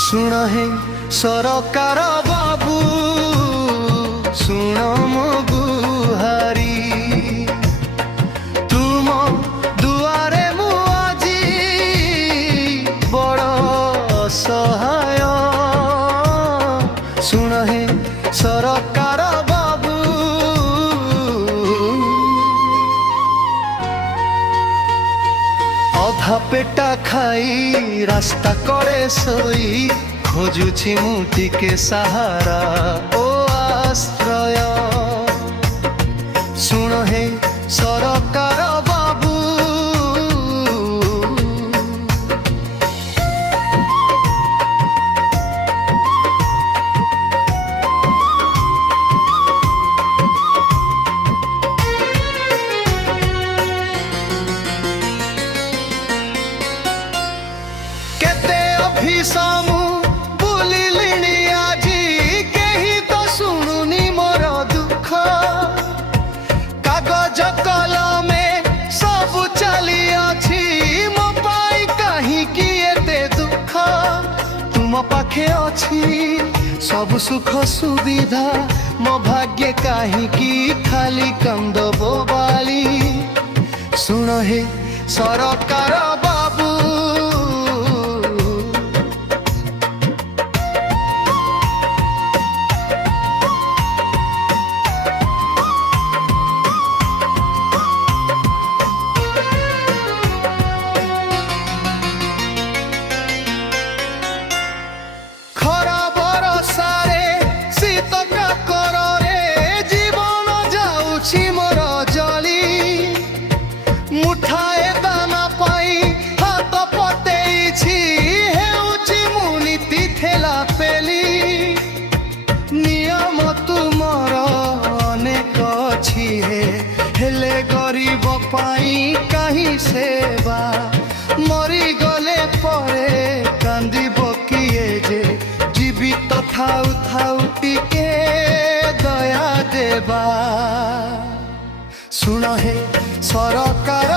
सुन हे सरकार बाबू सुन मो गुहारी तुम दुआरे मु आजी बड़ असहाय सुन हे सरकार बाबू अधा पेटा खाई रास्ता करे सोई खोजुछि मु टिके सहारा ओ आश्रय सुन हे सरकार बाबू केते अभिसामु बुलिलिणी आजी केही तो सुनुनी मोर दुख कागज कलमे सब चली अछि मो पाई कहीं कि एते दुख तुम पाखे अछि सब सुख सुविधा मो भाग्य कहीं कि खाली कंद बोबाली सुन हे सरकार बाबू मुठाए दाना पाई हाथ पतेइछि हेउछि मुनीति थेला पेली नियम तुमर अनेक अछि हेले गरीब पाई कहीं सेवा मरी गले परे कांदिब किए जे जीवित थाउ थाउ टिके दया देवा सुन हे सरकार